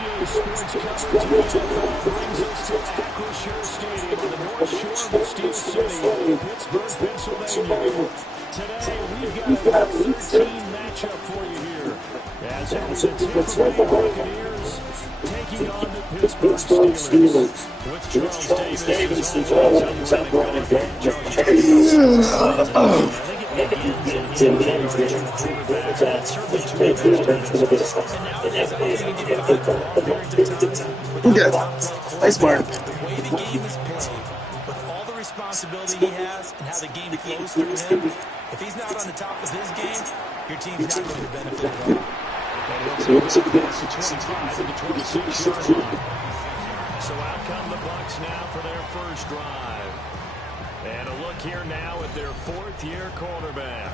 EA Sports coverage of the NFL brings us to Acrisure Stadium on the north shore of the Steel City, Pittsburgh, Pennsylvania. Today, we've got a Week 13 matchup for you here, as it's the Tampa Bay Buccaneers taking on the Pittsburgh Steelers. With Charles Davis, as always, I'm running back. I think it begins in quarterback. Certainly two of the best defenses. And nowadays, I don't think you can get long periods of time without a top-flight quarterback. The way the game is played, with all the responsibility he has and how the game flows through him, if he's not on the top of his game, your team's not going to benefit at all. It's the 25 to the 26 yard line. So out come the Bucs now for their first drive. And a look here now at their fourth-year quarterback.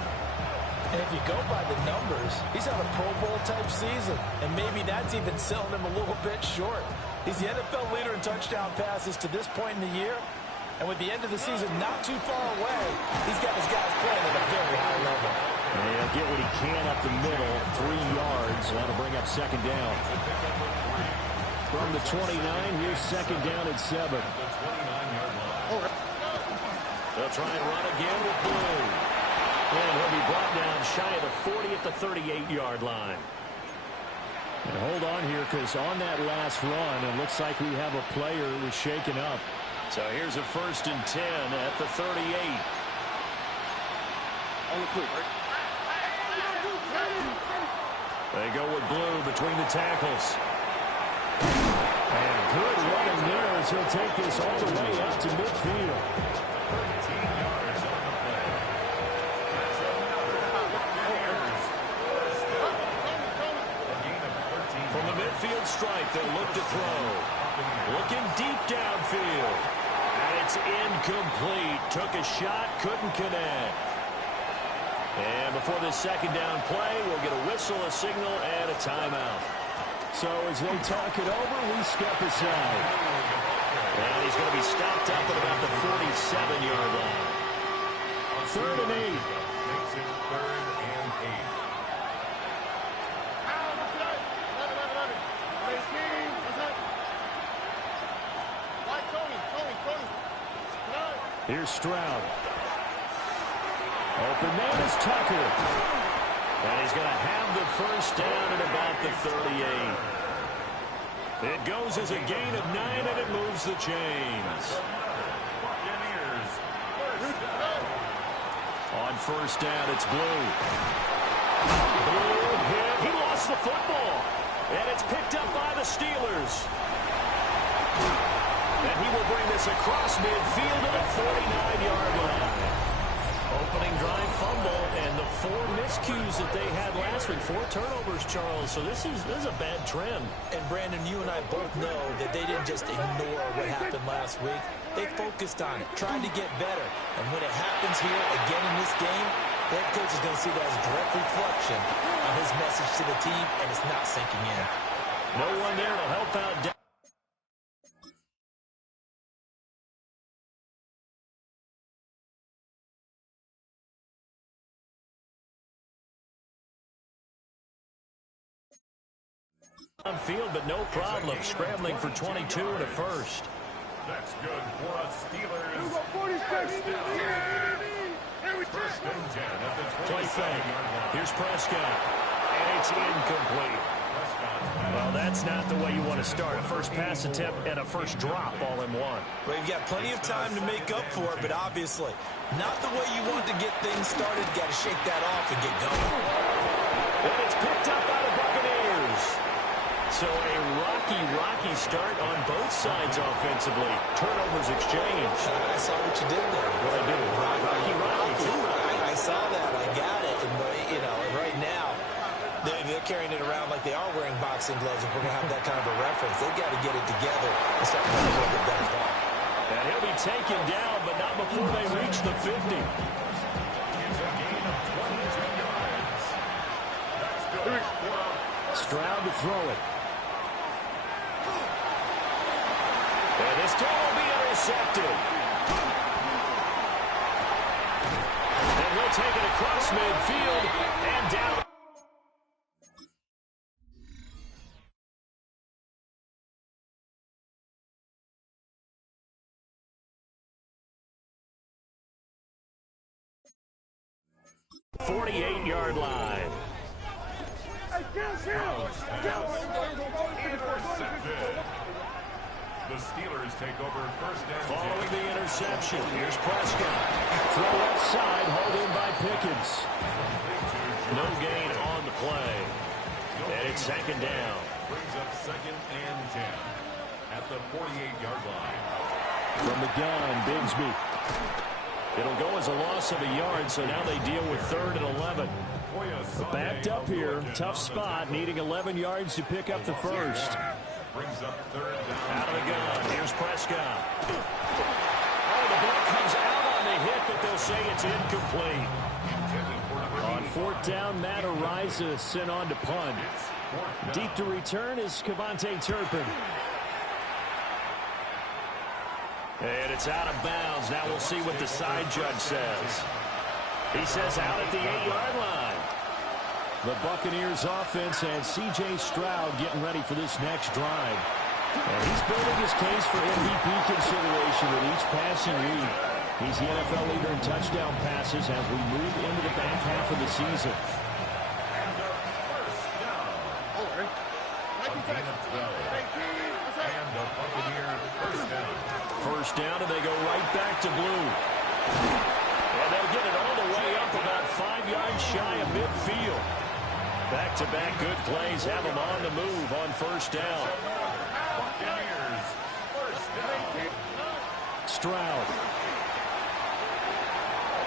And if you go by the numbers, he's had a Pro Bowl-type season. And maybe that's even selling him a little bit short. He's the NFL leader in touchdown passes to this point in the year. And with the end of the season not too far away, he's got his guys playing at a very high level. And he'll get what he can up the middle, 3 yards. That'll bring up second down. From the 29, here's second down at 7. They'll try and run again with Blue. And he'll be brought down shy of the 40 at the 38-yard line. And hold on here, because on that last run, it looks like we have a player who was shaken up. So here's a 1st and 10 at the 38. They go with Blue between the tackles. And good running there as he'll take this all the way out to midfield. From the midfield strike, they'll look to throw. Looking deep downfield. And it's incomplete. Took a shot, couldn't connect. And before this second down play, we'll get a whistle, a signal, and a timeout. So as they talk it over, we step aside. And he's going to be stopped up at about the 47-yard line. 3rd and 8. Makes it 3rd and 8. Here's Stroud. Open man is Tucker. And he's going to have the first down at about the 38. It goes as a gain of 9, and it moves the chains. On first down, it's Blue. Blue hit. He lost the football. And it's picked up by the Steelers. And he will bring this across midfield to the 49-yard line. Opening drive fumble, and the 4 miscues that they had last week. 4 turnovers, Charles. So this is a bad trend. And, Brandon, you and I both know that they didn't just ignore what happened last week. They focused on it, tried to get better. And when it happens here again in this game, the head coach is going to see that as a direct reflection of his message to the team, and it's not sinking in. No one there to help out. Field, but no problem. Scrambling for 22 and a first. That's good for us Steelers. First and 10 at the 27-yard line. Here's Prescott. And it's incomplete. Well, that's not the way you want to start. A first pass attempt and a first drop all in one. Well, you've got plenty of time to make up for it, but obviously not the way you want to get things started. Got to shake that off and get going. And it's picked up by the Buccaneers. So a rocky start on both sides offensively. Turnovers exchanged. I saw what you did there. What I do? Rocky. I saw that. I got it. And, you know, and right now, they're carrying it around like they are wearing boxing gloves. If we're going to have that kind of a reference, they've got to get it together and start playing a little bit better ball. And he'll be taken down, but not before they reach the 50. It's a gain of 22 yards. That's good. Stroud to throw it. And this time will be intercepted. And we'll take it across midfield and down. 48-yard line. The Steelers take over first down. Following the interception, here's Prescott. Throw left side, hauled in by Pickens. No gain on the play. And it's second down. Brings up second and 10 at the 48-yard line. From the gun, Bigsby. It'll go as a loss of a yard, so now they deal with third and 11. Backed up here, tough spot, needing 11 yards to pick up the first. Brings up third down. Out of the gun, here's Prescott. Oh, the ball comes out on the hit, but they'll say it's incomplete. On fourth down, Matt Araiza sent on to punt. Deep to return is Cavante Turpin. And it's out of bounds. Now we'll see what the side judge says. He says out at the 8-yard line. The Buccaneers offense and C.J. Stroud getting ready for this next drive. And he's building his case for MVP consideration with each passing week. He's the NFL leader in touchdown passes as we move into the back half of the season. First down, and they go right back to blue. And they'll get it all the way up about 5 yards shy of midfield. Back-to-back good plays have them on the move on first down. Stroud.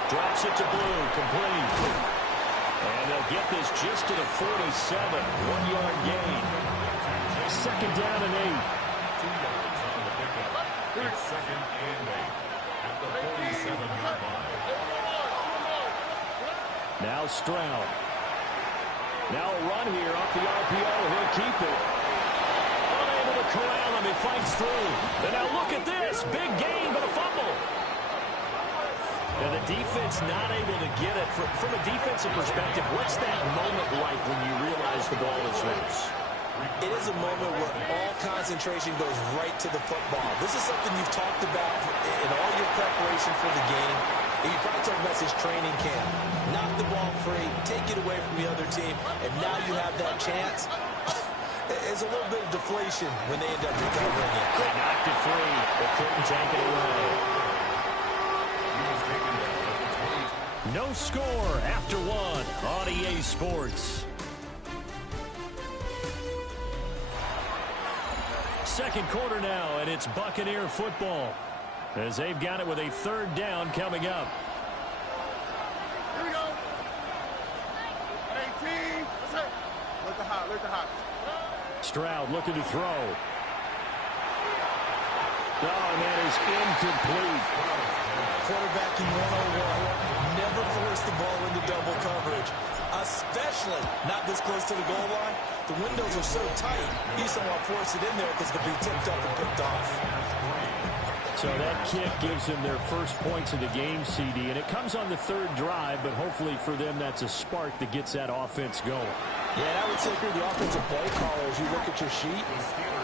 Drops it to blue, complete. And they'll get this just to the 47, 1-yard gain. Second down and 8. It's second and 8 at the 47-yard line. Now Stroud. Now a run here off the RPO. He'll keep it. Unable to corral him. He fights through. And now look at this. Big gain, but a fumble. And the defense not able to get it. From a defensive perspective, what's that moment like when you realize the ball is loose? It is a moment where all concentration goes right to the football. This is something you've talked about in all your preparation for the game. And you probably talked about this training camp. Knock the ball free, take it away from the other team, and now you have that chance. There's a little bit of deflation when they end up recovering it. They knocked it free, but couldn't take it away. No score after one on EA Sports. Second quarter now, and it's Buccaneer football as they've got it with a third down coming up. Here we go. 18. Let's hit. Look the hot. Stroud looking to throw. Oh, and that is incomplete. Quarterbacking 101. Never force the ball into double coverage, especially not this close to the goal line. The windows are so tight, you just don't want to force it in there because it'll be tipped up and picked off. So that kick gives them their first points of the game, CD, and it comes on the third drive, but hopefully for them that's a spark that gets that offense going. Yeah, and I would say if you're the offensive play caller, as you look at your sheet,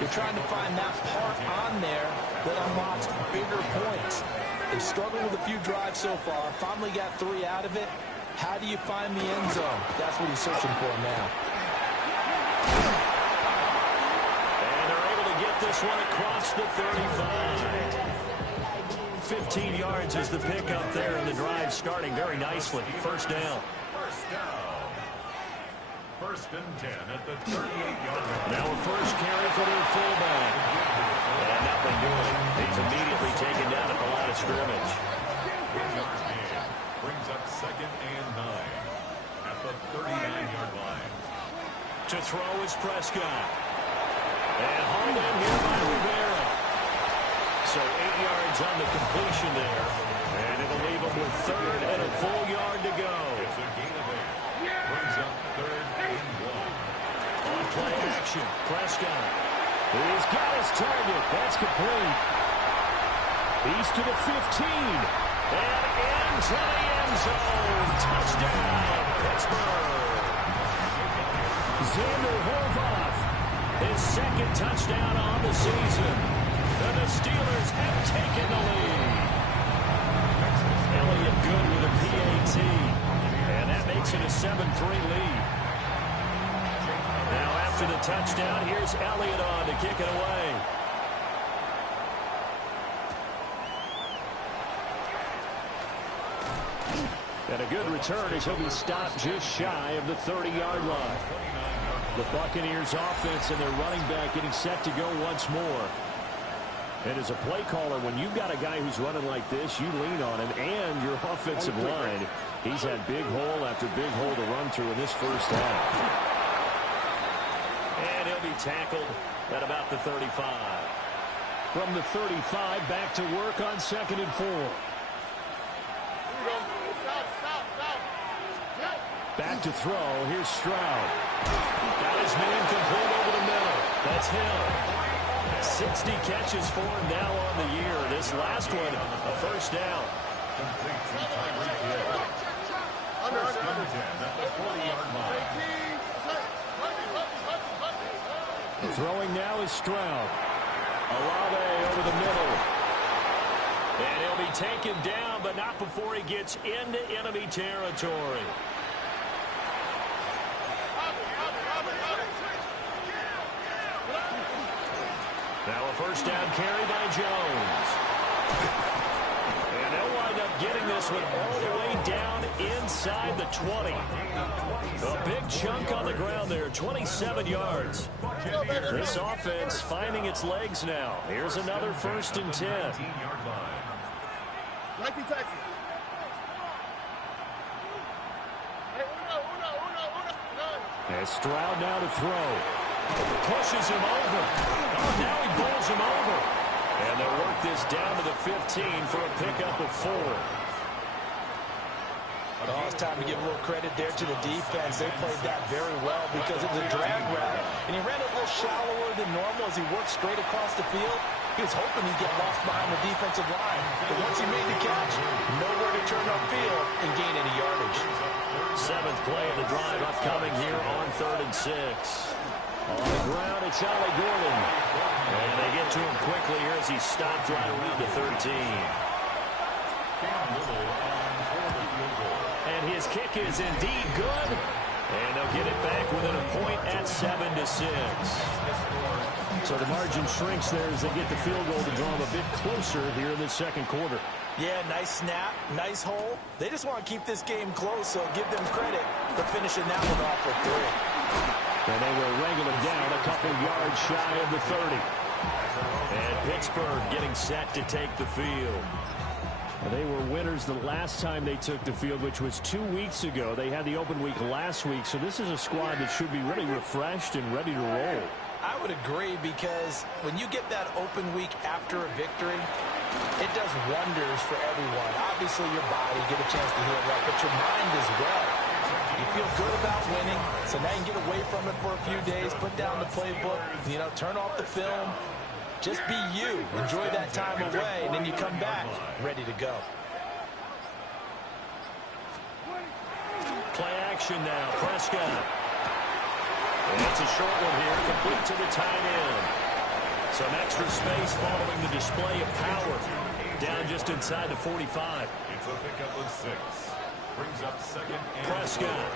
you're trying to find that part on there that unlocks bigger points. They've struggled with a few drives so far, finally got 3 out of it. How do you find the end zone? That's what he's searching for now. And they're able to get this one across the 35. 15 yards is the pickup there, and the drive starting very nicely. First down. First and 10 at the 38-yard line. Now a first carry for their fullback. And nothing doing. He's immediately taken down at the line of scrimmage. Brings up second and 9 at the 39-yard line. To throw is Prescott. And hauled in here by Rivera. So 8 yards on the completion there. And it'll leave him with third and a full yard to go. It's a gain of 8. Brings up third and 1. On play action, Prescott. He's got his target. That's complete. He's to the 15. And into the end zone. Touchdown, Pittsburgh. Xander Horvath, his second touchdown on the season. And the Steelers have taken the lead. Elliott good with a PAT. And that makes lead. Now after the touchdown, here's Elliott on to kick it away. And a good return as he'll be stopped just shy of the 30-yard line. The Buccaneers offense and their running back getting set to go once more. And as a play caller, when you've got a guy who's running like this, you lean on him and your offensive line. He's had big hole after big hole to run through in this first half. And he'll be tackled at about the 35. From the 35, back to work on 2nd and 4. Back to throw. Here's Stroud. Got his man complete over the middle. That's Hill. 60 catches for him now on the year. This last one, a first down. Throwing now is Stroud. Olave over the middle. And he'll be taken down, but not before he gets into enemy territory. Now a first down carry by Jones. And they'll wind up getting this one all the way down inside the 20. A big chunk on the ground there, 27 yards. This offense finding its legs now. Here's another 1st and 10. And Stroud now to throw. Pushes him over. Oh, now he bowls him over. And they'll work this down to the 15 for a pickup of 4. Oh, it's time to give a little credit there to the defense. They played that very well because it was a drag route. And he ran a little shallower than normal as he worked straight across the field. He was hoping he'd get lost behind the defensive line. But once he made the catch, nowhere to turn upfield and gain any yardage. 7th play of the drive upcoming here on 3rd and 6. On the ground, it's Ollie Gordon. And they get to him quickly here as he stopped right around the 13. And his kick is indeed good. And they'll get it back within a point at 7-6. So the margin shrinks there as they get the field goal to draw them a bit closer here in the 2nd quarter. Yeah, nice snap, nice hole. They just want to keep this game close, so give them credit for finishing that one off with 3. And they will wrangle him down a couple yards shy of the 30. And Pittsburgh getting set to take the field. They were winners the last time they took the field, which was 2 weeks ago. They had the open week last week, so this is a squad that should be really refreshed and ready to roll. I would agree, because when you get that open week after a victory, it does wonders for everyone. Obviously, your body, get a chance to heal up, but your mind as well. You feel good about winning, so now you can get away from it for a few days, put down the playbook, turn off the film. Just be you. Enjoy that time away, and then you come back ready to go. Play action now. Prescott. And it's a short one here, complete to the tight end. Some extra space following the display of power. Down just inside the 45. It's a pickup of 6. Brings up 2nd and Prescott.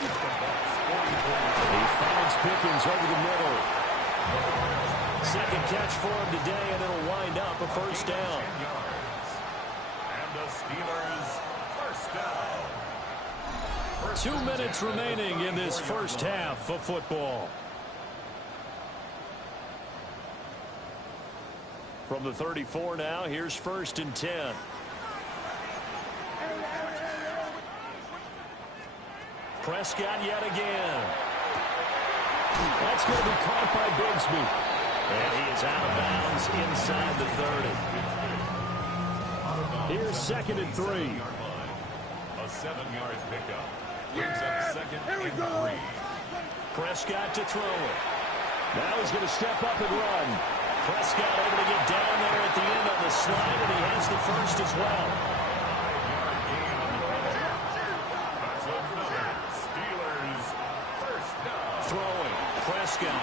He finds Pickens over the middle. 2nd catch for him today, and it'll wind up a first down. And the Steelers first down. 2 minutes remaining in this first half of football. From the 34 now, here's 1st and 10. Prescott yet again. That's going to be caught by Bigsby. And he is out of bounds inside the 30. Here's 2nd and 3. A 7-yard pickup. Brings up 2nd and 3. Prescott to throw it. Now he's going to step up and run. Prescott able to get down there at the end on the slide, and he has the first as well. That's another Steelers first down. Throwing. Prescott.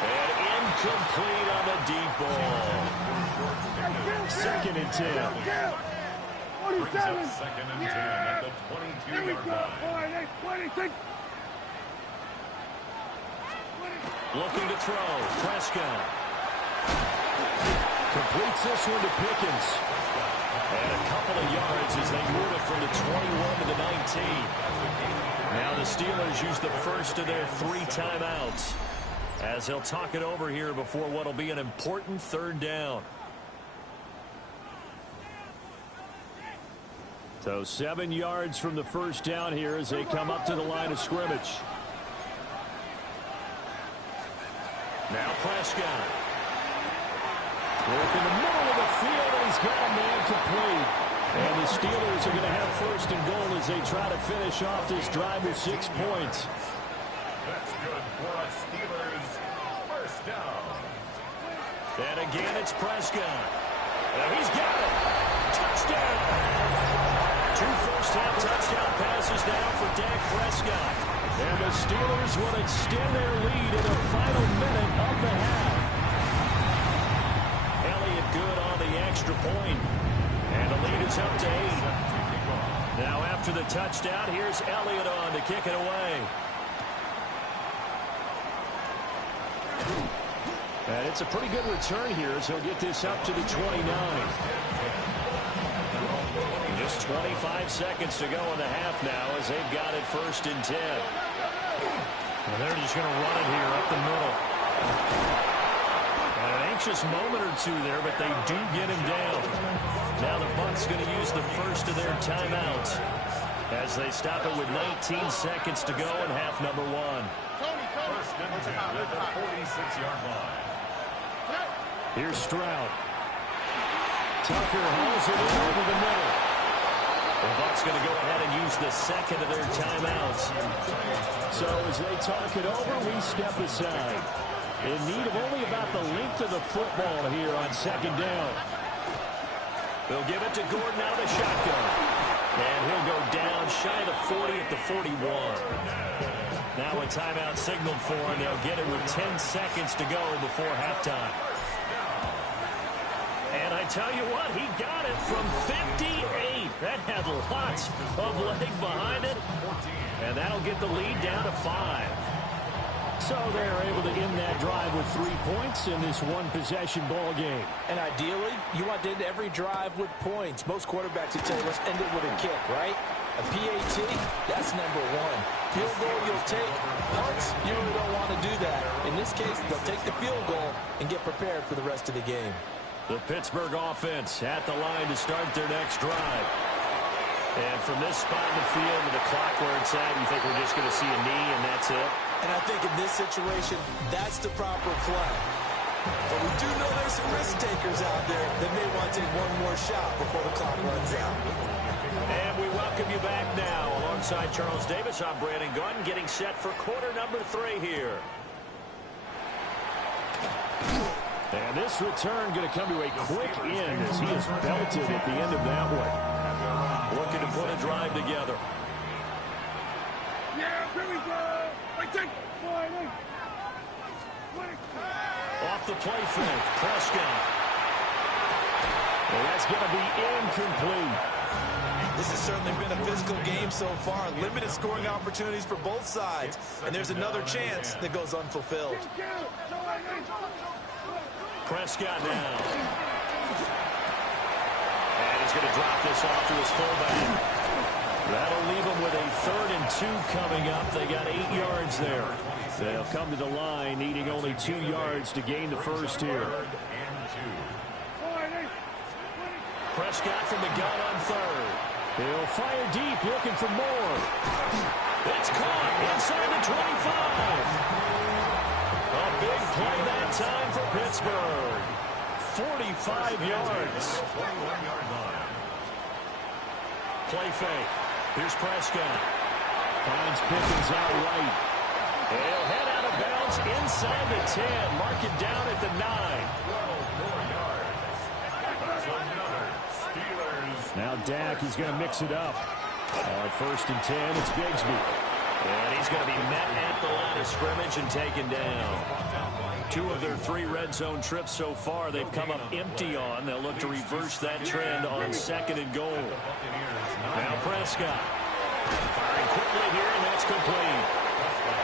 And incomplete on the deep ball. 2nd and 10. Brings up 2nd and 10 at the 22-yard line. 26. Looking to throw. Prescott. Completes this one to Pickens. And a couple of yards as they move it from the 21 to the 19. Now the Steelers use the first of their 3 timeouts as they'll talk it over here before what will be an important 3rd down. So 7 yards from the first down here as they come up to the line of scrimmage. Now Prescott. Work in the middle of the field, and he's got a man complete. And the Steelers are going to have 1st and goal as they try to finish off this drive with 6 points. That's good for a Steelers 1st down. And again, it's Prescott. And he's got it. Touchdown. 2 first-half touchdown passes now for Dak Prescott. And the Steelers will extend their lead in the final minute of the half. Elliott good on the extra point. And the lead is up to 8. Now after the touchdown, here's Elliott on to kick it away. And it's a pretty good return here, so he'll get this up to the 29. Just 25 seconds to go in the half now as they've got it 1st and 10. Well, they're just going to run it here up the middle. And an anxious moment or 2 there, but they do get him down. Now the Bucs going to use the first of their timeouts as they stop it with 19 seconds to go in half number 1. 1st and 10 at the 46-yard line. Here's Stroud. Tucker hauls it in over the middle. The Bucs going to go ahead and use the second of their timeouts. So as they talk it over, we step aside. In need of only about the length of the football here on 2nd down. They'll give it to Gordon out of the shotgun. And he'll go down shy of the 40 at the 41. Now a timeout signaled for him. They'll get it with 10 seconds to go before halftime. And I tell you what, he got it from 58. That had lots of leg behind it. And that'll get the lead down to 5. So they're able to end that drive with 3 points in this one-possession ball game. And ideally, you want to end every drive with points. Most quarterbacks would tell you, let's end it with a kick, right? A PAT, that's number 1. Field goal you'll take. Punts, you really don't want to do that. In this case, they'll take the field goal and get prepared for the rest of the game. The Pittsburgh offense at the line to start their next drive. And from this spot in the field with the clock where it's at, you think we're just going to see a knee and that's it? And I think in this situation, that's the proper play. But we do know there's some risk takers out there that may want to take one more shot before the clock runs out. And we welcome you back now. Alongside Charles Davis, I'm Brandon Gordon, getting set for quarter number 3 here. And this return going to come to a quick end as he is belted at the end of that one. Looking to put a drive together. Yeah, here we go. Off the play fake, Prescott. And that's going to be incomplete. This has certainly been a physical game so far. Limited scoring opportunities for both sides. And there's another chance that goes unfulfilled. Prescott now. And he's going to drop this off to his fullback. That'll leave them with a 3rd and 2 coming up. They got 8 yards there. They'll come to the line needing only 2 yards to gain the first here. Prescott from the gun on 3rd. He'll fire deep, looking for more. It's caught inside the 25. A big play that time for Pittsburgh. 45 yards. Play fake. Here's Prescott. Finds Pickens out right. He'll head out of bounds inside the 10. Mark it down at the 9. Now Dak, he's going to mix it up. On 1st and 10, it's Bigsby. And he's going to be met at the line of scrimmage and taken down. 2 of their 3 red zone trips so far, they've come up empty on. They'll look to reverse that trend on 2nd and goal. Now Prescott. Firing quickly here, and that's complete.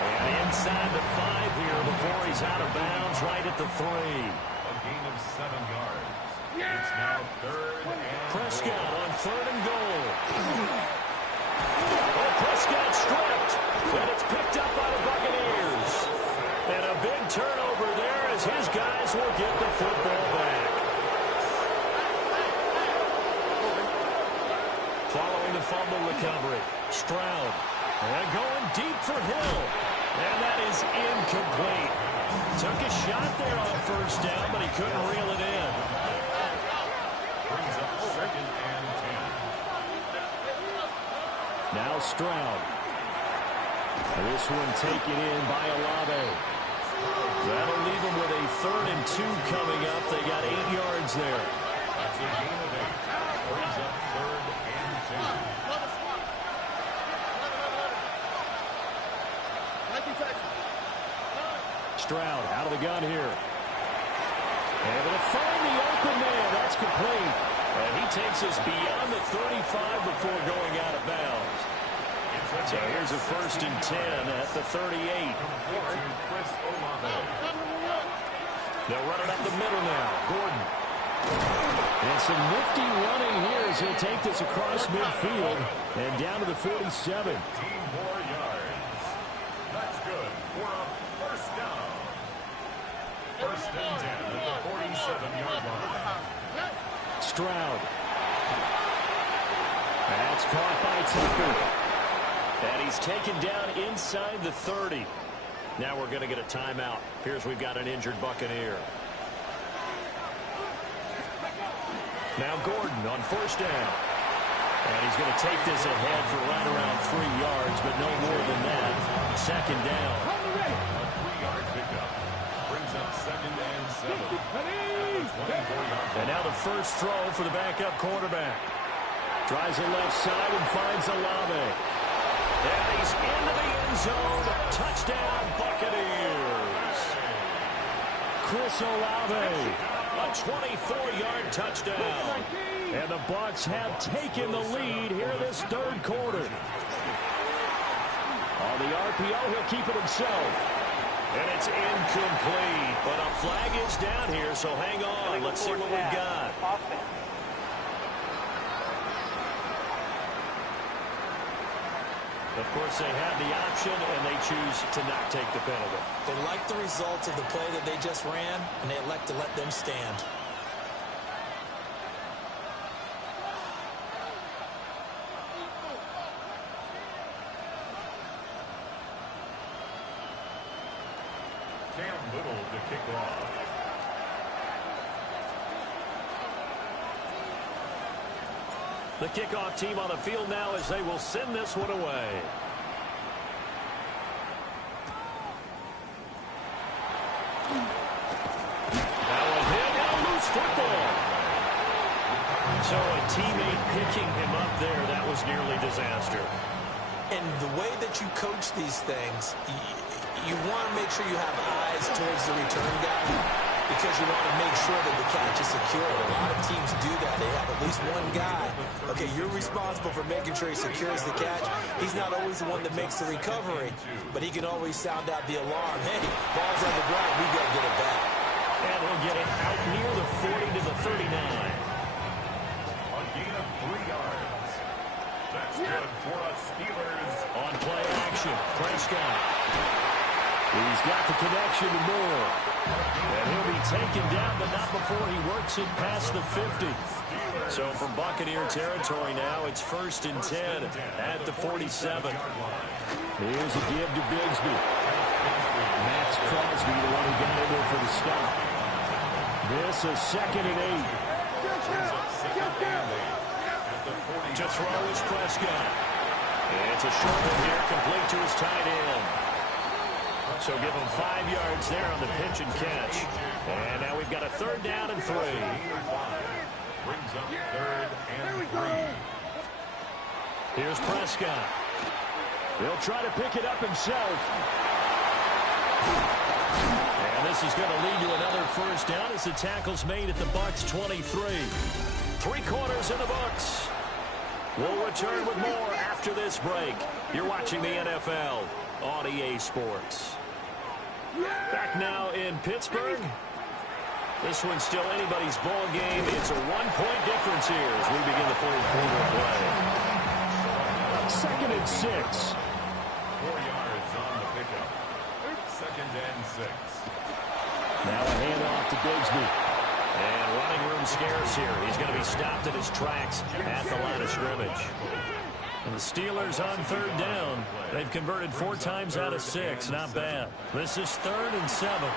And inside the 5 here before he's out of bounds, right at the 3. A gain of 7 yards. It's now 3rd and Prescott on 3rd and goal. Oh, Prescott stripped, and it's picked up by the Buccaneers. And a big turnover there as his guys will get the football back. Following the fumble recovery, Stroud. And going deep for Hill. And that is incomplete. Took a shot there on 1st down, but he couldn't reel it in. brings up 2nd and 10. Now Stroud. This one taken in by Olave. That'll leave him with a 3rd and 2 coming up. They got 8 yards there. That's a gain of 8. Brings up 3rd and 2. Stroud out of the gun here. Able to find the open man. That's complete. And he takes us beyond the 35 before going out of bounds. So here's a 1st and 10 at the 38. They'll run it up the middle now. Gordon. And some nifty running here as he'll take this across midfield and down to the 47. 15 more yards. That's good for a 1st down. 1st and 10 at the 47-yard line. Stroud. That's caught by Tucker. And he's taken down inside the 30. Now we're going to get a timeout. Here's we've got an injured Buccaneer. Now Gordon on 1st down. And he's going to take this ahead for right around 3 yards, but no more than that. 2nd down. A 3-yard pickup. Brings up 2nd and 7. And now the first throw for the backup quarterback. Tries the left side and finds Olave. And he's into the end zone. Touchdown, Buccaneers. Chris Olave, a 24-yard touchdown. And the Bucs have taken the lead here in this 3rd quarter. On the RPO, he'll keep it himself. And it's incomplete. But a flag is down here, so hang on. Let's see what we've got. Of course, they have the option, and they choose to not take the penalty. They like the results of the play that they just ran, and they elect to let them stand. Cam Little to kick off. The kickoff team on the field now as they will send this one away. Now a hit and a loose football. So a teammate picking him up there, that was nearly disaster. And the way that you coach these things, you want to make sure you have eyes towards the return guy, because you want to make sure that the catch is secure. A lot of teams do that. They have at least one guy. Okay, you're responsible for making sure he secures the catch. He's not always the one that makes the recovery, but he can always sound out the alarm. Hey, ball's on the ground. We got to get it back. And he'll get it out near the 40 to the 39. A gain of 3 yards. That's good for us Steelers. On play action, Prescott. He's got the connection to Moore. And he'll be taken down, but not before he works it past the 50. So from Buccaneer territory now, it's 1st and 10 at the 47. Here's a give to Bigsby. Max Crosby, the one who got in there for the stop. This is 2nd and 8. To throw is Prescott. It's a short one here, complete to his tight end. So give him 5 yards there on the pitch and catch. And now we've got a 3rd down and 3. Brings up 3rd and 3. Here's Prescott. He'll try to pick it up himself. And this is going to lead to another first down as the tackle's made at the Bucs 23. 3 quarters in the books. We'll return with more after this break. You're watching the NFL on EA Sports. Back now in Pittsburgh. This one's still anybody's ball game. It's a 1-point difference here as we begin the fourth quarter of play. 2nd and 6. 4 yards on the pickup. 2nd and 6. Now a handoff to Bigsby. And running room scarce here. He's going to be stopped in his tracks at the line of scrimmage. And the Steelers on 3rd down. They've converted 4 times out of 6. Not bad. This is 3rd and 7.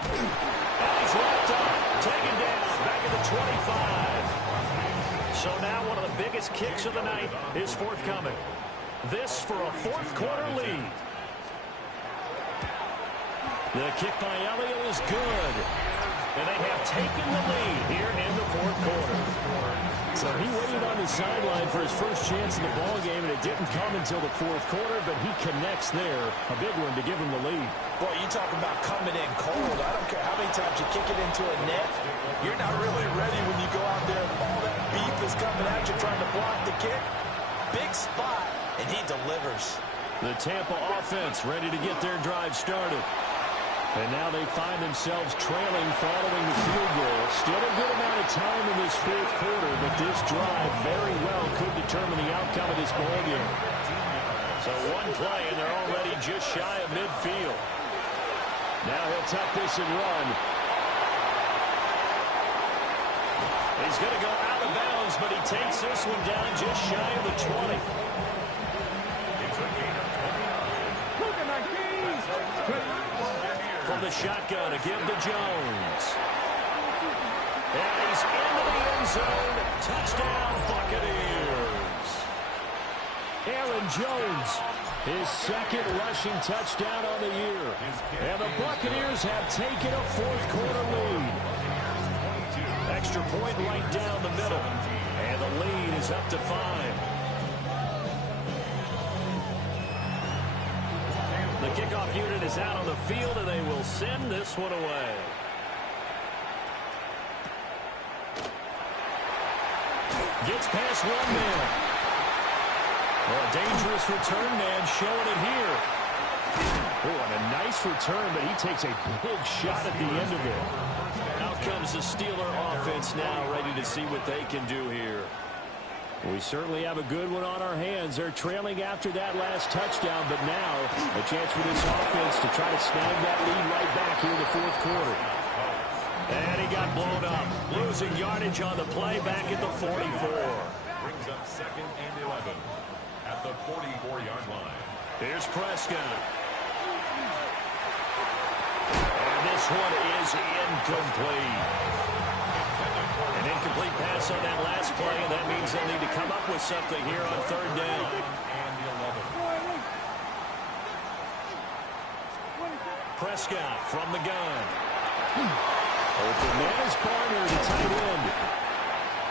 And he's wrapped up. Taken down. Back at the 25. So now one of the biggest kicks of the night is forthcoming. This for a fourth quarter lead. The kick by Elliott is good. And they have taken the lead here in the fourth quarter. So he waited on the sideline for his first chance in the ball game, and it didn't come until the fourth quarter, but he connects there. A big one to give him the lead. Boy, you talk about coming in cold. I don't care how many times you kick it into a net. You're not really ready when you go out there and all that beef is coming at you trying to block the kick. Big spot, and he delivers. The Tampa offense ready to get their drive started. And now they find themselves trailing following the field goal. Still a good amount of time in this fourth quarter, but this drive very well could determine the outcome of this ball game. So one play, and they're already just shy of midfield. Now he'll tuck this and run. He's going to go out of bounds, but he takes this one down just shy of the 20. From the shotgun to give to Jones. And he's into the end zone. Touchdown, Buccaneers. Aaron Jones, his 2nd rushing touchdown on the year. And the Buccaneers have taken a fourth quarter lead. Extra point right down the middle. And the lead is up to 5. The kickoff unit is out on the field, and they will send this one away. Gets past one man. Well, a dangerous return man showing it here. Oh, and a nice return, but he takes a big shot at the end of it. Out comes the Steeler offense now, ready to see what they can do here. We certainly have a good one on our hands. They're trailing after that last touchdown, but now a chance for this offense to try to snag that lead right back here in the fourth quarter. And he got blown up. Losing yardage on the play back at the 44. Brings up 2nd and 11 at the 44-yard line. Here's Prescott. And this one is incomplete. An incomplete pass on that last play, and that means they'll need to come up with something here on 3rd down. Prescott from the gun. Open man is Barner, the tight end.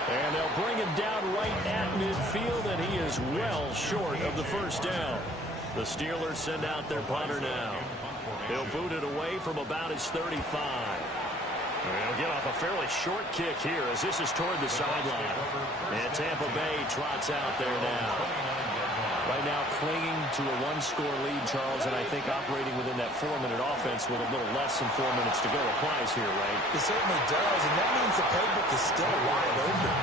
And they'll bring him down right at midfield, and he is well short of the first down. The Steelers send out their punter now. He'll boot it away from about his 35. He'll get off a fairly short kick here as this is toward the sideline. And Tampa Bay trots out there now. Right now clinging to a 1-score lead, Charles, and I think operating within that 4-minute offense with a little less than 4 minutes to go applies here, right? It certainly does, and that means the playbook is still wide open.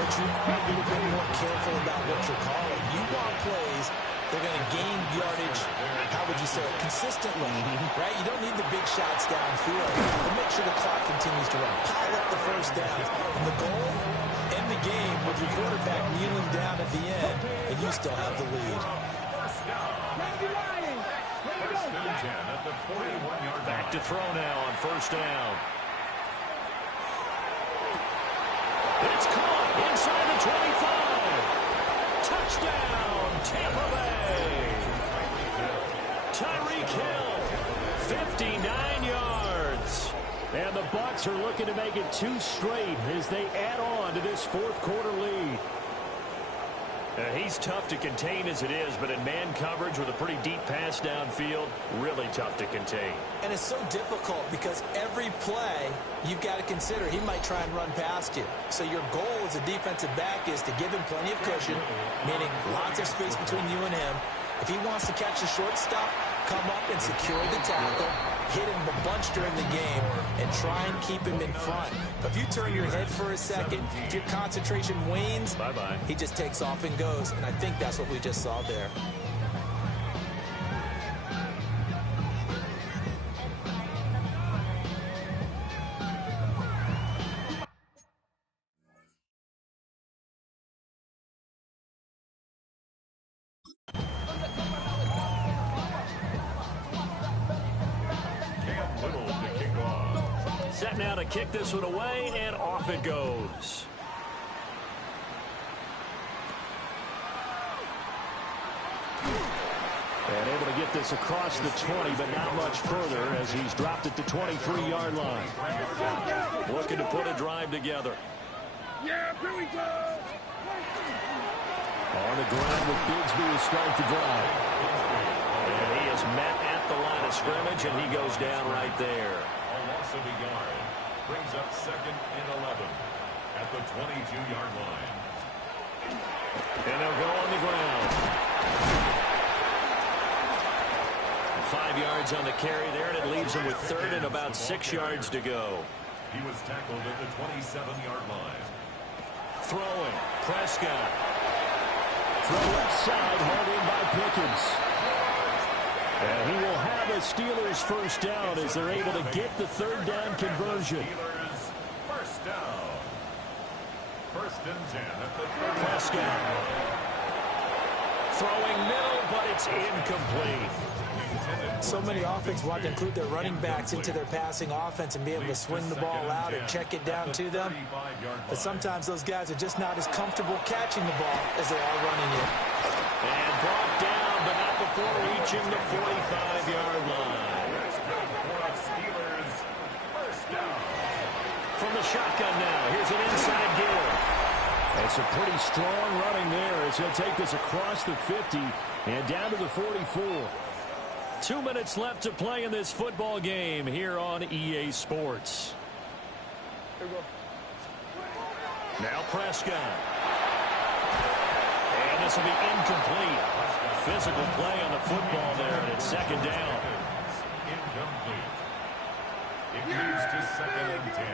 But you are a little bit more careful about what you're calling. You want plays, they're going to gain yardage, how would you say it, consistently, right? You don't need the big shots downfield, but make sure the clock continues to run. Pile up the first downs. And the goal, end the game with your quarterback kneeling down at the end, and you still have the lead. First and 10 at the 41-yard line. Back to throw now on first down. It's caught inside the 25. Touchdown, Tampa Bay. Tyreek Hill, 59 yards. And the Bucs are looking to make it 2 straight as they add on to this fourth quarter lead. He's tough to contain as it is, but in man coverage with a pretty deep pass downfield, really tough to contain. And it's so difficult because every play you've got to consider he might try and run past you. So your goal as a defensive back is to give him plenty of cushion, meaning lots of space between you and him. If he wants to catch the short stuff, come up and secure the tackle, hit him a bunch during the game, and try and keep him in front. But if you turn your head for a second, if your concentration wanes, bye-bye, he just takes off and goes. And I think that's what we just saw there. Set now to kick this one away, and off it goes. And able to get this across the 20, but not much further as he's dropped it to 23-yard line. Looking to put a drive together. Yeah, here we go. On the ground with Bigsby to start the drive. And he is met at the line of scrimmage, and he goes down right there. A loss of a yard brings up 2nd and 11 at the 22-yard line. And they'll go on the ground. 5 yards on the carry there, and it leaves him with 3rd and about 6 yards to go. He was tackled at the 27-yard line. Throwing, Prescott. Throw left side, hauled in by Pickens. And he will have a Steelers first down as they're able to get the 3rd down conversion. Steelers first down. 1st and 10 at the 30. Prescott. Throwing middle, but it's incomplete. So many offenses want to include their running backs into their passing offense and be able to swing the ball out and check it down to them. But sometimes those guys are just not as comfortable catching the ball as they are running it. And brought down, but not before reaching the 45-yard line. Steelers first down. From the shotgun now, here's an inside give. It's a pretty strong running there as he'll take this across the 50 and down to the 44. 2 minutes left to play in this football game here on EA Sports. Now Prescott. And this will be incomplete. Physical play on the football there, and it's 2nd down. Incomplete. It moves to 2nd and 10.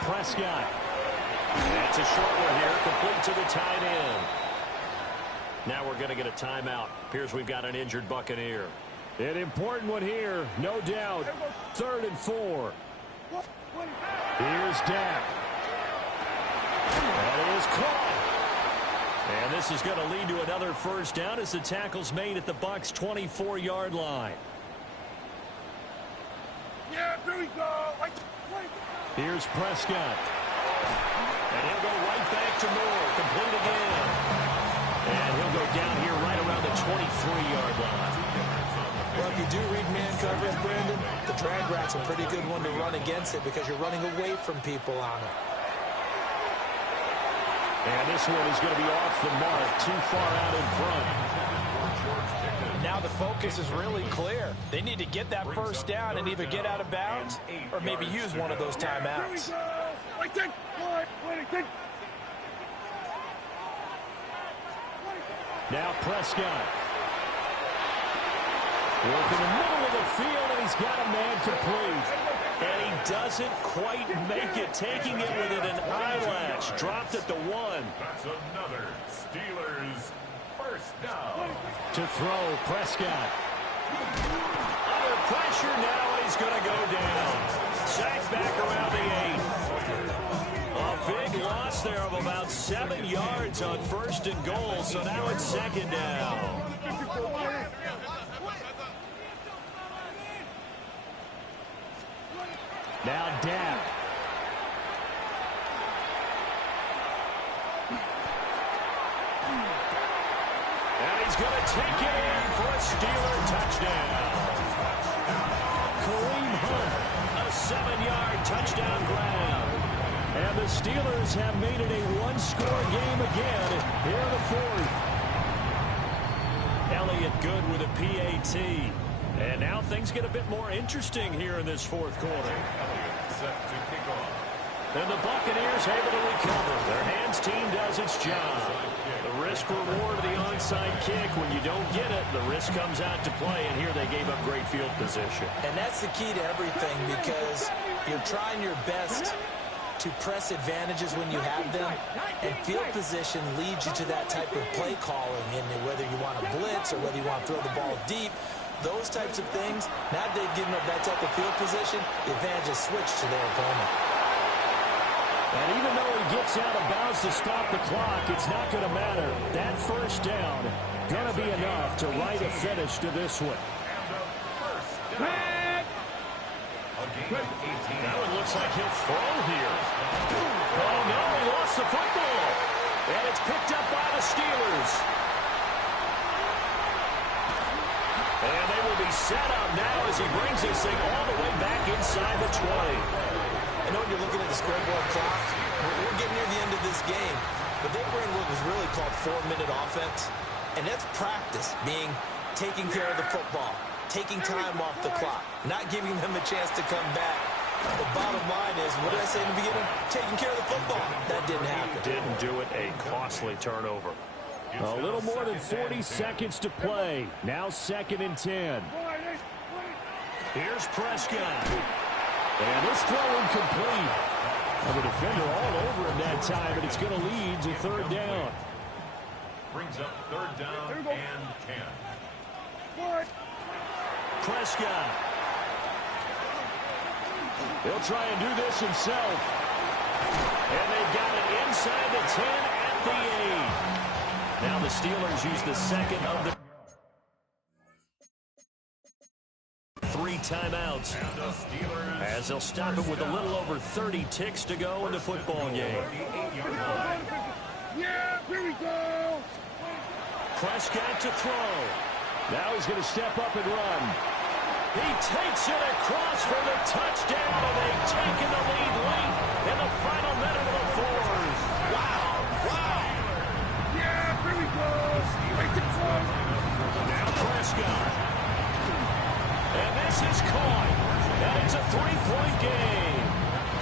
Prescott. That's a short one here, complete to the tight end. Now we're going to get a timeout. Appears we've got an injured Buccaneer. An important one here, no doubt. 3rd and 4. Here's Dak. That is caught. And this is going to lead to another first down as the tackle's made at the Bucs' 24-yard line. Yeah, here we go. Here's Prescott. And he'll go right back to Moore. Complete again. And he'll go down here right around the 23-yard line. Well, if you do read man coverage, Brandon, the drag route's a pretty good one to run against it because you're running away from people on it. And this one is going to be off the mark, too far out in front. Now the focus is really clear. They need to get that first down and either get out of bounds or maybe use one of those timeouts. Now Prescott. Working the middle of the field, and he's got a man complete. And he doesn't quite make it, taking it within an eyelash. Dropped at the 1. That's another Steelers first down. To throw, Prescott. Under pressure now, and he's going to go down. Sacked back around the 8. A big loss there of about 7 yards on 1st and goal, so now it's 2nd down. Now Dak. And he's going to take it in for a Steeler touchdown. 7-yard touchdown grab. And the Steelers have made it a one-score game again here in the fourth. Elliott good with a PAT. And now things get a bit more interesting here in this fourth quarter. Elliott set to kick off. And the Buccaneers able to recover. Their hands team does its job. The risk reward of the onside kick. When you don't get it, the risk comes out to play. And here they gave up great field position. And that's the key to everything, because you're trying your best to press advantages when you have them. And field position leads you to that type of play calling. And whether you want to blitz or whether you want to throw the ball deep, those types of things, now that they've given up that type of field position, the advantage is switched to their opponent. And even though he gets out of bounds to stop the clock, it's not going to matter. That first down going to be enough to write a finish to this one. Now it looks like he'll throw here. Oh, no, he lost the football. And it's picked up by the Steelers. And they will be set up now as he brings this thing all the way back inside the 20. I know when you're looking at the scoreboard clock, we're getting near the end of this game, but they were in what was really called 4-minute offense, and that's practice, being taking care of the football, taking time off the clock, not giving them a chance to come back. The bottom line is, what did I say in the beginning? Taking care of the football. That didn't happen. Didn't do it. A costly turnover. A little more than 40 seconds to play. Now 2nd and 10. Here's Prescott. And this throw incomplete. The defender all over him that time, and it's going to lead to 3rd down. Brings up 3rd down and 10. Prescott. He'll try and do this himself. And they've got it inside the 10 at the 8. Now the Steelers use the second of the 3 timeouts, as they'll stop it with a little over 30 ticks to go in the football game. Yeah, here we go. Prescott to throw. Now he's going to step up and run. He takes it across for the touchdown, and they've taken the lead late in the final minute of the fourth. Wow, wow. Yeah, here we go. Right to close. Now Prescott. And this is caught. And it's a 3-point game.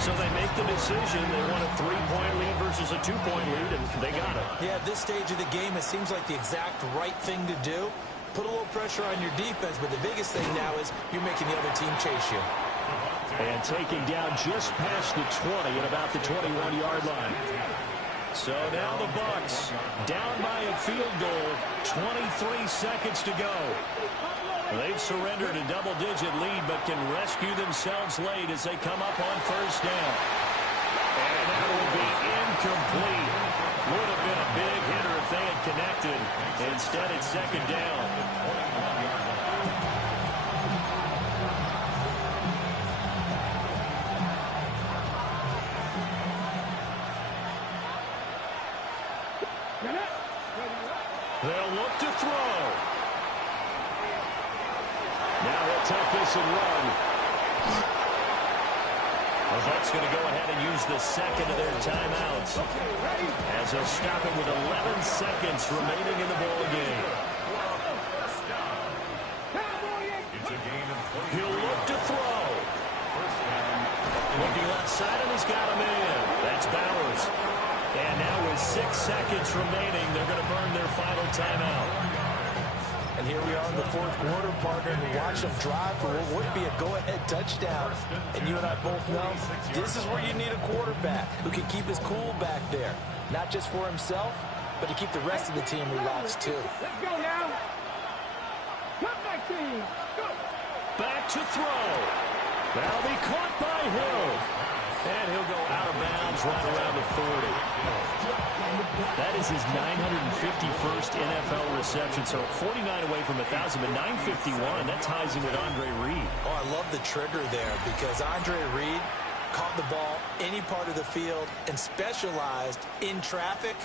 So they make the decision. They want a 3-point lead versus a 2-point lead, and they got it. Yeah, at this stage of the game, it seems like the exact right thing to do. Put a little pressure on your defense, but the biggest thing now is you're making the other team chase you. And taking down just past the 20 at about the 21-yard line. So now the Bucs down by a field goal, 23 seconds to go. They've surrendered a double-digit lead, but can rescue themselves late as they come up on 1st down. And that will be incomplete. Would have been a big hitter if they had connected. Instead, it's 2nd down. They'll look to throw. Now he'll take this and run. The Bucs going to go ahead and use the second of their timeouts, as they'll stop it with 11 seconds remaining in the ball game. He'll look to throw. Looking left side, and he's got a man. That's Bowers. And now with 6 seconds remaining, they're going to burn their final timeout. And here we are in the fourth quarter, partner, and watch them drive for what would be a go-ahead touchdown. And you and I both know this is where you need a quarterback who can keep his cool back there. Not just for himself, but to keep the rest of the team relaxed, too. Let's go now. Come back, team. Go. Back to throw. That'll be caught by Hill. And he'll go out of bounds right around the 40. That is his 951st NFL reception, so 49 away from 1,000, but 951. That ties him with Andre Reed. Oh, I love the trigger there, because Andre Reed caught the ball any part of the field and specialized in traffic,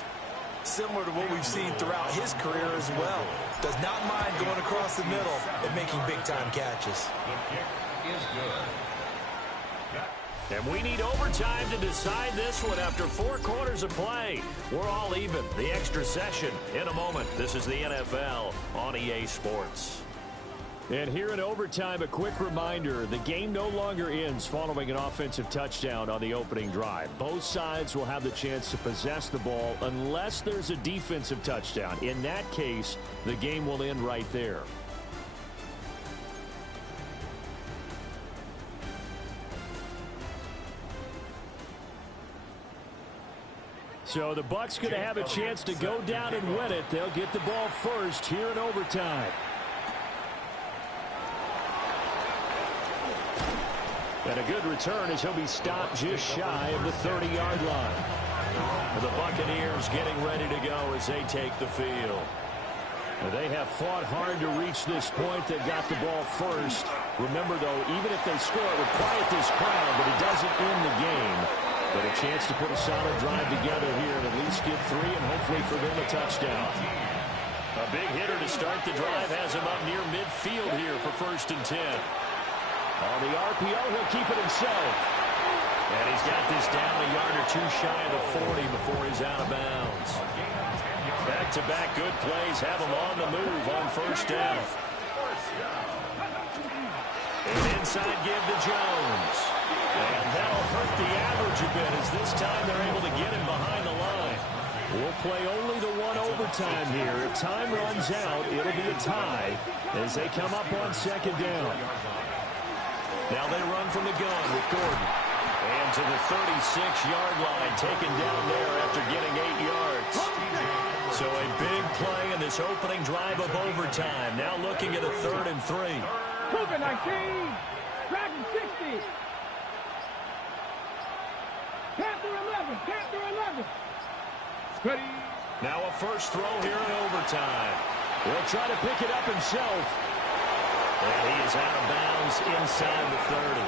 similar to what we've seen throughout his career as well. Does not mind going across the middle and making big-time catches. The kick is good. And we need overtime to decide this one after 4 quarters of play. We're all even. The extra session in a moment. This is the NFL on EA Sports. And here in overtime, a quick reminder, the game no longer ends following an offensive touchdown on the opening drive. Both sides will have the chance to possess the ball unless there's a defensive touchdown. In that case, the game will end right there. So the Bucs going to have a chance to go down and win it. They'll get the ball first here in overtime. And a good return as he'll be stopped just shy of the 30-yard line. The Buccaneers getting ready to go as they take the field. They have fought hard to reach this point. They've got the ball first. Remember, though, even if they score, it would quiet this crowd, but it doesn't end the game. But a chance to put a solid drive together here and at least get 3 and hopefully for them a touchdown. A big hitter to start the drive has him up near midfield here for 1st and 10. On the RPO, he'll keep it himself. And he's got this down a yard or 2 shy of the 40 before he's out of bounds. Back-to-back good plays have him on the move on 1st down. An inside give to Jones. And that'll hurt the average a bit as this time they're able to get him behind the line. We'll play only the 1 overtime here. If time runs out, it'll be a tie as they come up on 2nd down. Now they run from the gun with Gordon. And to the 36-yard line, taken down there after getting 8 yards. So a big play in this opening drive of overtime. Now looking at a 3rd and 3. Cougar 19, Dragon 60. Panther 11, Panther 11. Steady. Now a first throw here in overtime. He'll try to pick it up himself. And he is out of bounds inside the 30.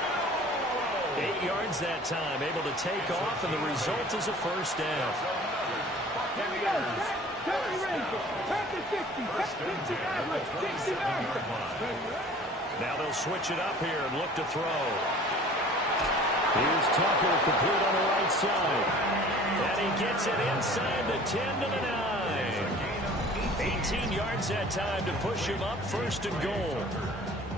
8 yards that time, able to take off, and the result is a 1st down. Here we go. Panther Ranger, Panther 60, 69. Now they'll switch it up here and look to throw. Here's Tucker, complete on the right side. And he gets it inside the 10 to the 9. 18 yards that time to push him up 1st and goal.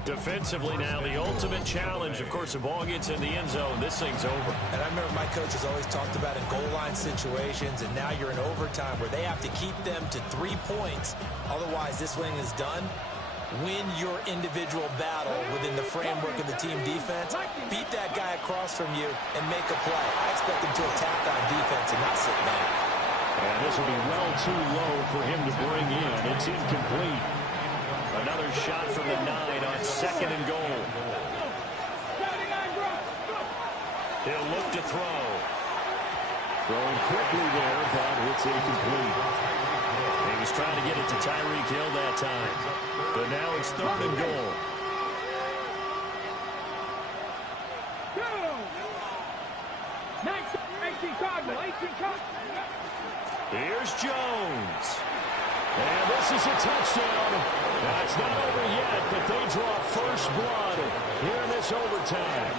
Defensively now, the ultimate challenge. Of course, the ball gets in the end zone. This thing's over. And I remember my coaches always talked about in goal line situations, and now you're in overtime where they have to keep them to 3 points. Otherwise, this winning is done. Win your individual battle within the framework of the team defense. Beat that guy across from you and make a play. I expect him to attack on defense and not sit back. And this will be well too low for him to bring in. It's incomplete. Another shot from the 9 on 2nd and goal. He'll look to throw. Throwing quickly there, but it's incomplete. He was trying to get it to Tyreek Hill that time. But now it's 3rd and goal. Go! 18 Cardinal, 18 Cardinal. Here's Jones. And this is a touchdown. Now, it's not over yet, but they draw first blood here in this overtime.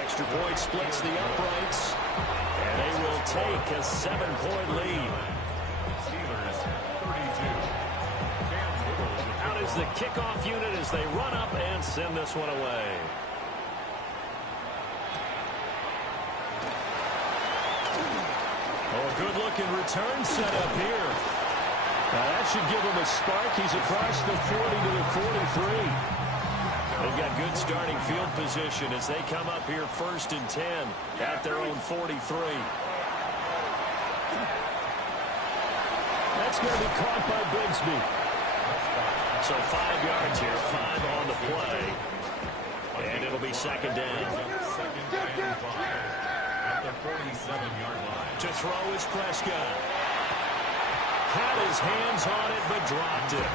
Extra point splits the uprights, and they will take a 7-point lead. Out is the kickoff unit as they run up and send this one away. Oh, a good-looking return set up here. Now, that should give him a spark. He's across the 40 to the 43. They've got good starting field position as they come up here 1st and 10 at their own 43. That's going to be caught by Bigsby. So 5 yards here, 5 on the play. And it'll be 2nd down. At the 47-yard line. To throw is Prescott. Had his hands on it, but dropped it.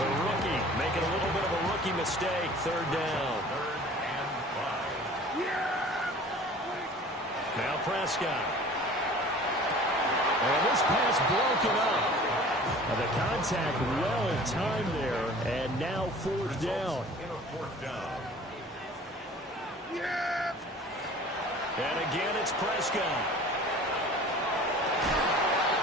The rookie making a little bit of a rookie mistake. 3rd down. 3rd and 5. Now Prescott. And this pass broken up. Now the contact well timed there, and now 4th down. In a 4th down. And again, it's Prescott.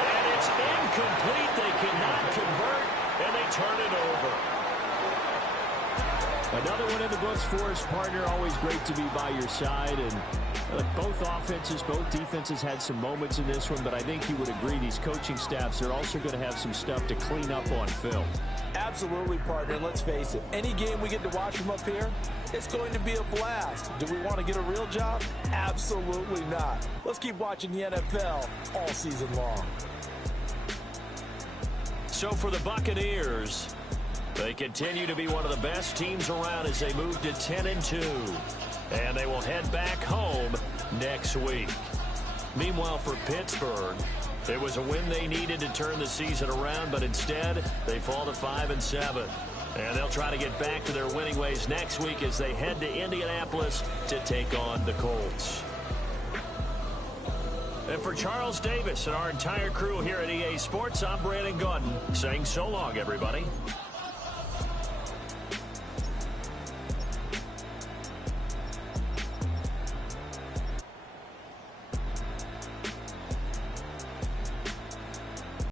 And it's incomplete. They cannot convert, and they turn it over. Another one in the books for his partner. Always great to be by your side. And both offenses, both defenses had some moments in this one, but I think you would agree these coaching staffs are also going to have some stuff to clean up on film. Absolutely, partner. And let's face it, any game we get to watch from up here, it's going to be a blast. Do we want to get a real job? Absolutely not. Let's keep watching the NFL all season long. So for the Buccaneers, they continue to be one of the best teams around as they move to 10-2. And they will head back home next week. Meanwhile, for Pittsburgh, it was a win they needed to turn the season around, but instead they fall to 5-7. And they'll try to get back to their winning ways next week as they head to Indianapolis to take on the Colts. And for Charles Davis and our entire crew here at EA Sports, I'm Brandon Gaudin saying so long, everybody.